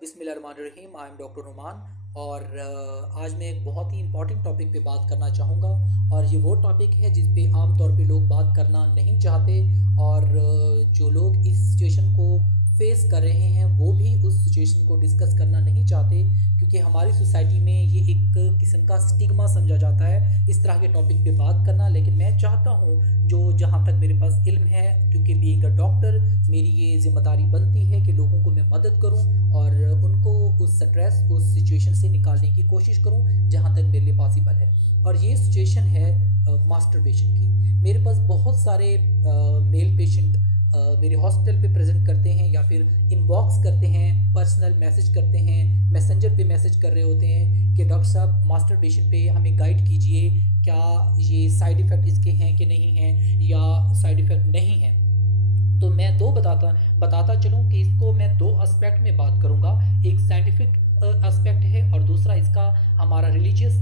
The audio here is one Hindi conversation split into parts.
बिस्मिल्लाहिर्रहमानिर्रहीम। आई एम डॉक्टर नुमान और आज मैं एक बहुत ही इम्पॉर्टेंट टॉपिक पे बात करना चाहूँगा। और ये वो टॉपिक है जिस पे आम तौर पे लोग बात करना नहीं चाहते। और जो लोग इस सिचुएशन को फेस कर रहे हैं वो भी उस सिचुएशन को डिस्कस करना नहीं चाहते, क्योंकि हमारी सोसाइटी में ये एक किस्म का स्टिग्मा समझा जाता है इस तरह के टॉपिक पे बात करना। लेकिन मैं चाहता हूँ, जो जहाँ तक मेरे पास इल्म है, क्योंकि बीइंग अ डॉक्टर मेरी ये ज़िम्मेदारी बनती है कि लोगों को मैं मदद करूँ और उनको उस स्ट्रेस, उस सिचुएशन से निकालने की कोशिश करूँ जहाँ तक मेरे लिए पॉसिबल है। और ये सिचुएशन है मास्टरबेशन की। मेरे पास बहुत सारे मेल पेशेंट मेरे हॉस्पिटल पे प्रेजेंट करते हैं या फिर इनबॉक्स करते हैं, पर्सनल मैसेज करते हैं, मैसेंजर पे मैसेज कर रहे होते हैं कि डॉक्टर साहब मास्टरबेशन पे हमें गाइड कीजिए, क्या ये साइड इफ़ेक्ट इसके हैं कि नहीं हैं, या साइड इफ़ेक्ट नहीं हैं। तो मैं बताता चलूँ कि इसको मैं दो एस्पेक्ट में बात करूँगा। एक साइंटिफिक एस्पेक्ट है और दूसरा इसका हमारा रिलीजियस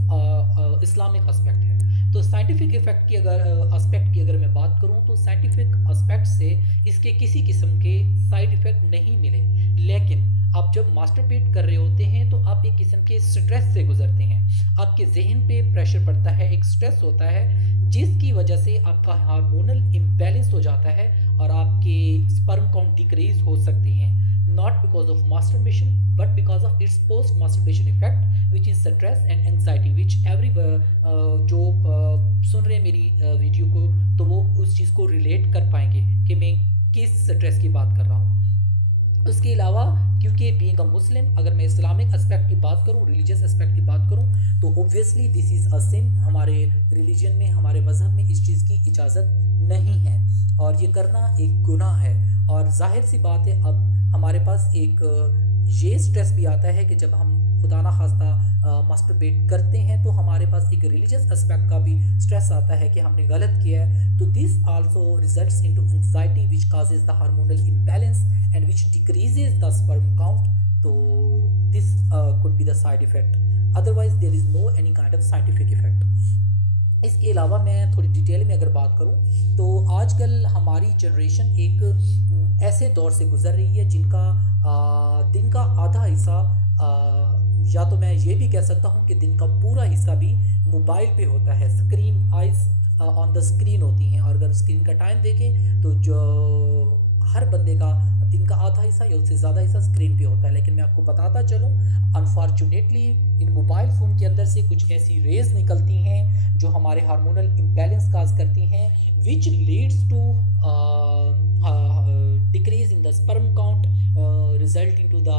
इस्लामिक एस्पेक्ट है। तो साइंटिफिक इफेक्ट की अगर एस्पेक्ट की अगर मैं बात करूं तो साइंटिफिक एस्पेक्ट से इसके किसी किस्म के साइड इफ़ेक्ट नहीं मिले। लेकिन आप जब मास्टरबेट कर रहे होते हैं तो आप एक किस्म के स्ट्रेस से गुजरते हैं। आपके जहन पे प्रेशर पड़ता है, एक स्ट्रेस होता है जिसकी वजह से आपका हार्मोनल इम्बैलेंस हो जाता है और आपके स्पर्म काउंट डिक्रीज हो सकते हैं। Not because of masturbation but because of its post masturbation effect which is stress and anxiety, which every जो सुन रहे हैं मेरी वीडियो को तो वो उस चीज़ को रिलेट कर पाएंगे कि मैं किस स्ट्रेस की बात कर रहा हूँ। उसके अलावा क्योंकि बीइंग अ मुस्लिम, अगर मैं इस्लामिक एस्पेक्ट की बात करूँ, रिलीजियस एस्पेक्ट की बात करूँ, तो ऑब्वियसली दिस इज़ अ सिन। हमारे रिलीजन में, हमारे मज़हब में इस चीज़ की इजाज़त नहीं है और ये करना एक गुनाह है। और जाहिर सी बात है, अब हमारे पास एक ये स्ट्रेस भी आता है कि जब हम खुदा ना खास्ता मास्टरबेट करते हैं तो हमारे पास एक रिलीजियस एस्पेक्ट का भी स्ट्रेस आता है कि हमने गलत किया है। तो this also results into anxiety which causes the hormonal imbalance and which decreases the sperm count. तो this could be the side effect, otherwise there is no any kind of scientific effect. इसके अलावा मैं थोड़ी डिटेल में अगर बात करूं तो आजकल हमारी जनरेशन एक ऐसे दौर से गुज़र रही है जिनका दिन का आधा हिस्सा, या तो मैं ये भी कह सकता हूं कि दिन का पूरा हिस्सा भी मोबाइल पे होता है। Screen, eyes on the screen होती हैं। और अगर स्क्रीन का टाइम देखें तो जो हर बंदे का दिन का आधा हिस्सा या उससे ज़्यादा हिस्सा स्क्रीन पे होता है। लेकिन मैं आपको बताता चलूँ, अनफॉर्चुनेटली इन मोबाइल फ़ोन के अंदर से कुछ ऐसी रेज़ निकलती हैं जो हमारे हार्मोनल इम्बैलेंस काज करती हैं, which leads to decrease in the sperm count, result into the